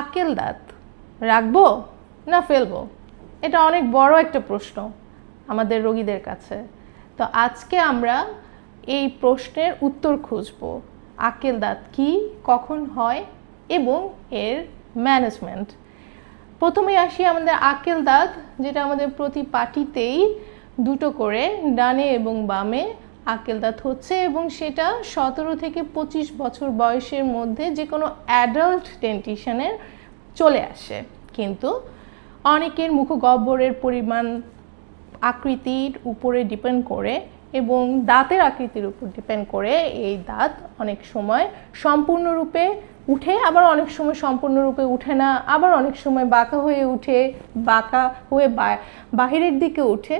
আক্কেল দাঁত রাখবো না ফেলবো, এটা অনেক বড় একটা প্রশ্ন আমাদের রোগীদের কাছে। তো আজকে আমরা এই প্রশ্নের উত্তর খুঁজব। আক্কেল দাঁত কি, কখন হয় এবং এর ম্যানেজমেন্ট। প্রথমে আসি আমাদের আক্কেল দাঁত, যেটা আমাদের প্রতি পাটিতেই দুটো করে ডানে এবং বামে আক্কেল দাঁত হচ্ছে, এবং সেটা 17 থেকে 25 বছর বয়সের মধ্যে যে কোনো অ্যাডাল্ট ডেন্টিশিয়ানের চলে আসে। কিন্তু অনেকের মুখগহ্বরের পরিমাণ আকৃতির উপরে ডিপেন্ড করে এবং দাঁতের আকৃতির উপর ডিপেন্ড করে এই দাঁত অনেক সময় সম্পূর্ণরূপে উঠে, আবার অনেক সময় সম্পূর্ণরূপে উঠে না, আবার অনেক সময় বাঁকা হয়ে উঠে, বাঁকা হয়ে বাহিরের দিকে উঠে।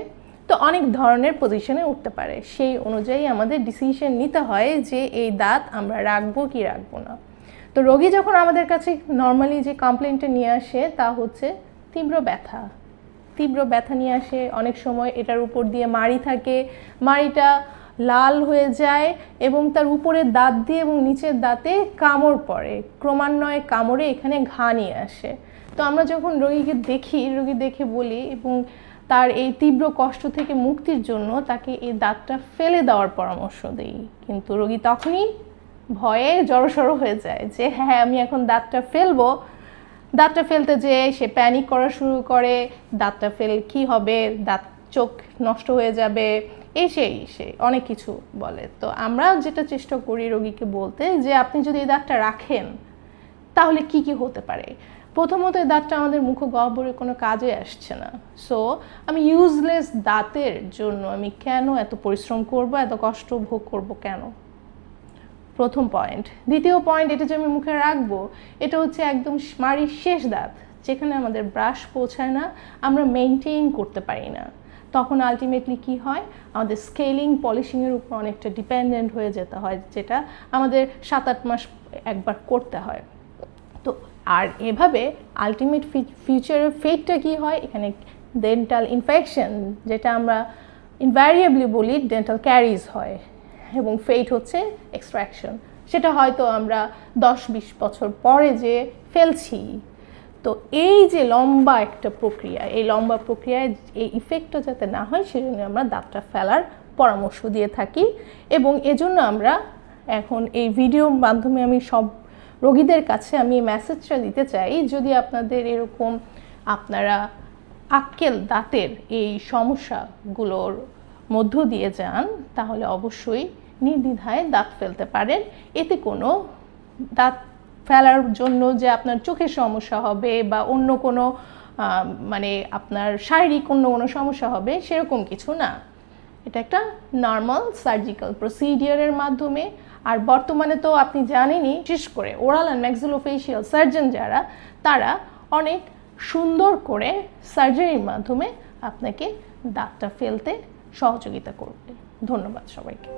তো অনেক ধরনের পজিশনে উঠতে পারে। সেই অনুযায়ী আমাদের ডিসিশন নিতে হয় যে এই দাঁত আমরা রাখবো কি রাখবো না। তো রোগী যখন আমাদের কাছে নর্মালি যে কমপ্লেনটা নিয়ে আসে তা হচ্ছে তীব্র ব্যথা নিয়ে আসে। অনেক সময় এটার উপর দিয়ে মাড়ি থাকে, মাড়িটা লাল হয়ে যায় এবং তার উপরের দাঁত দিয়ে এবং নিচের দাঁতে কামড় পড়ে, ক্রমান্বয়ে কামড়ে এখানে ঘা নিয়ে আসে। তো আমরা যখন রোগী দেখে বলি এবং তার এই তীব্র কষ্ট থেকে মুক্তির জন্য তাকে এই দাঁতটা ফেলে দেওয়ার পরামর্শ দিই, কিন্তু রোগী তখনই ভয়ে জড়সড় হয়ে যায় যে হ্যাঁ আমি এখন দাঁতটা ফেলবো। দাঁতটা ফেলতে যেয়ে সে প্যানিক করা শুরু করে, দাঁতটা কি হবে, দাঁত চোখ নষ্ট হয়ে যাবে, সে অনেক কিছু বলে। তো আমরা যেটা চেষ্টা করি রোগীকে বলতে যে আপনি যদি এই দাঁতটা রাখেন তাহলে কি কি হতে পারে। প্রথমত এই দাঁতটা আমাদের মুখগহ্বরে কোনো কাজে আসছে না। সো আমি ইউজলেস দাঁতের জন্য আমি কেন এত পরিশ্রম করব, এত কষ্ট ভোগ করব কেন, প্রথম পয়েন্ট। দ্বিতীয় পয়েন্ট, এটা যে আমি মুখে রাখবো, এটা হচ্ছে একদম মাড়ির শেষ দাঁত, যেখানে আমাদের ব্রাশ পৌঁছায় না, আমরা মেনটেইন করতে পারি না। তখন আলটিমেটলি কি হয়, আমাদের স্কেলিং পলিশিংয়ের উপর অনেকটা ডিপেন্ডেন্ট হয়ে যেতে হয়, যেটা আমাদের 7-8 মাস একবার করতে হয়। তো আর এভাবে আলটিমেট ফিউচারের ফেটটা কি হয়, এখানে ডেন্টাল ইনফেকশন, যেটা আমরা ইনভ্যারিয়েবলি বলি ডেন্টাল ক্যারিজ হয়, এবং ফেট হচ্ছে এক্সট্রাকশন। সেটা হয়তো আমরা 10-20 বছর পরে যে ফেলছি। তো এই যে লম্বা একটা প্রক্রিয়া, এই লম্বা প্রক্রিয়ায় এই ইফেক্টটা যাতে না হয় সেজন্য আমরা দাঁতটা ফেলার পরামর্শ দিয়ে থাকি। এবং এজন্য আমরা এখন এই ভিডিওর মাধ্যমে আমি সব রোগীদের কাছে আমি এই মেসেজটা দিতে চাই, যদি আপনাদের এরকম আপনারা আক্কেল দাঁতের এই সমস্যাগুলোর মধ্য দিয়ে যান, তাহলে অবশ্যই নির্দ্বিধায় দাঁত ফেলতে পারেন। এতে কোনো দাঁত ফেলার জন্য যে আপনার চোখের সমস্যা হবে বা অন্য কোনো মানে আপনার শারীরিক অন্য কোনো সমস্যা হবে সেরকম কিছু না। এটা একটা নর্মাল সার্জিক্যাল প্রসিডিওরের মাধ্যমে। আর বর্তমানে তো আপনি জানেনই, বিশেষ করে ওরাল অ্যান্ড ম্যাক্সিলোফেশিয়াল সার্জন যারা, তারা অনেক সুন্দর করে সার্জারির মাধ্যমে আপনাকে দাঁতটা ফেলতে সহযোগিতা করবে। ধন্যবাদ সবাইকে।